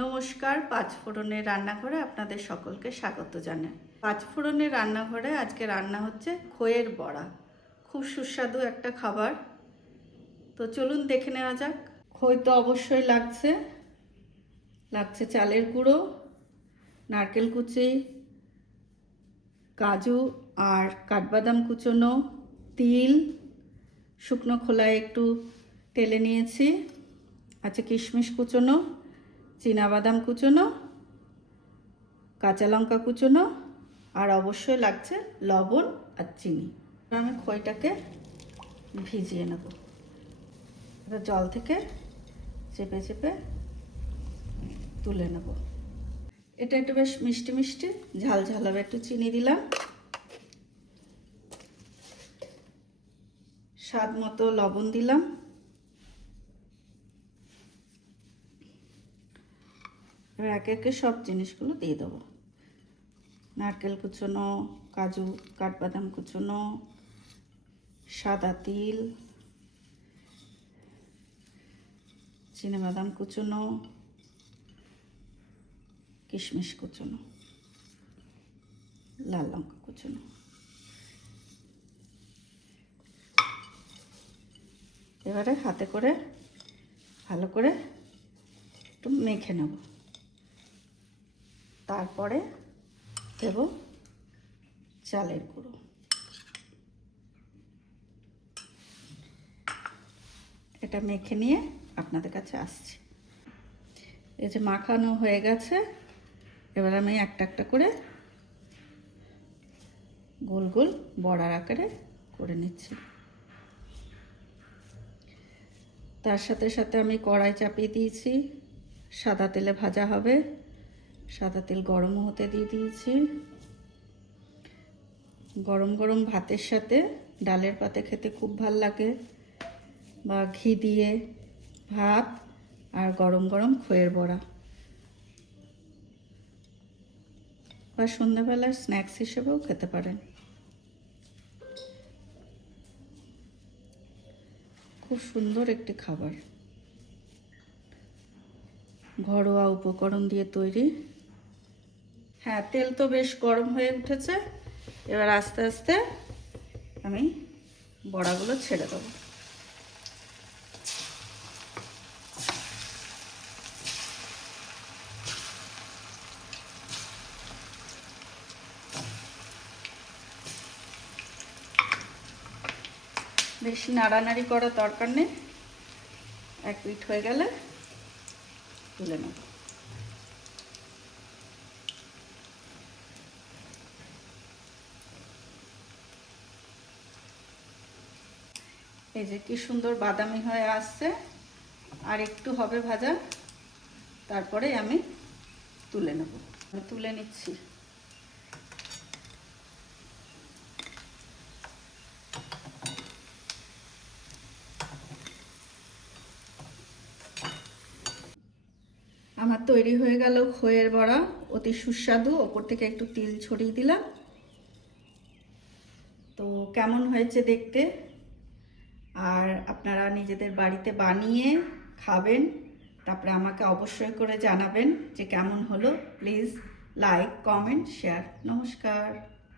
নমস্কার, পাঁচফোড়নের রান্নাঘরে আপনাদের সকলকে স্বাগত জানাই। পাঁচফোড়নের রান্নাঘরে আজকে রান্না হচ্ছে খইয়ের বড়া। খুব সুস্বাদু একটা খাবার। তো চলুন দেখে নেওয়া যাক। খই তো অবশ্যই লাগছে চালের গুঁড়ো, নারকেল কুচি, কাজু আর কাঠবাদাম কুচোনো, তিল, শুকনো খোলায় একটু টেলে নিয়েছি, আছে কিশমিশ কুচোনো, চীনাবাদাম কুচোনো, কাঁচা লঙ্কা কুচোনো, আর অবশ্যই লাগছে লবণ আর চিনি। আমি খইটাকে ভিজিয়ে নেব। এবার জল থেকে চেপে চেপে তুলে নেব। এটা একটু বেশ মিষ্টি মিষ্টি ঝাল ঝাল হবে। একটু চিনি দিলাম, স্বাদ মতো লবণ দিলাম, এবার একে একে সব জিনিসগুলো দিয়ে দেবো। নারকেল কুচোনো, কাজু কাঠবাদাম কুচোনো, সাদা তিল, চীনাবাদাম কুচোনো, কিশমিশ কুচোনো, লাল লঙ্কা কুচোনো। এবারে হাতে করে ভালো করে একটু মেখে নেব। তারপরে দেব চালের গুঁড়ো। এটা মেখে নিয়ে আপনাদের কাছে আসছি। এই যে মাখানো হয়ে গেছে, এবার আমি একটা একটা করে গোল গোল বড়ার আকারে করে নিচ্ছি। তার সাথে সাথে আমি কড়াই চাপিয়ে দিয়েছি, সাদা তেলে ভাজা হবে। সাদা তেল গরম হতে দিয়ে দিয়েছি। গরম গরম ভাতের সাথে ডালের পাতে খেতে খুব ভাল লাগে, বা ঘি দিয়ে ভাত আর গরম গরম খইয়ের বড়া, বা সন্ধ্যাবেলার স্ন্যাক্স হিসেবেও খেতে পারেন। খুব সুন্দর একটি খাবার, ঘরোয়া উপকরণ দিয়ে তৈরি। হ্যাঁ, তেল তো বেশ গরম হয়ে উঠেছে। এবার আস্তে আস্তে আমি বড়াগুলো ছেড়ে দেবো। বেশি নাড়ানাড়ি করার দরকার নেই, এক পিঠ হয়ে গেলে তুলে নেব। এই যে কি সুন্দর বাদামি হয়ে আসছে, আর একটু হবে ভাজা, তারপরে আমি তুলে নেব। আমি তুলে নিচ্ছি। আমার তৈরি হয়ে গেল খইয়ের বড়া, অতি সুস্বাদু। ওপর থেকে একটু তিল ছড়িয়ে দিলাম। তো কেমন হয়েছে দেখতে, আর আপনারা নিজেদের বাড়িতে বানিয়ে খাবেন, তারপরে আমাকে অবশ্যই করে জানাবেন যে কেমন হলো। Please like, comment, share. নমস্কার।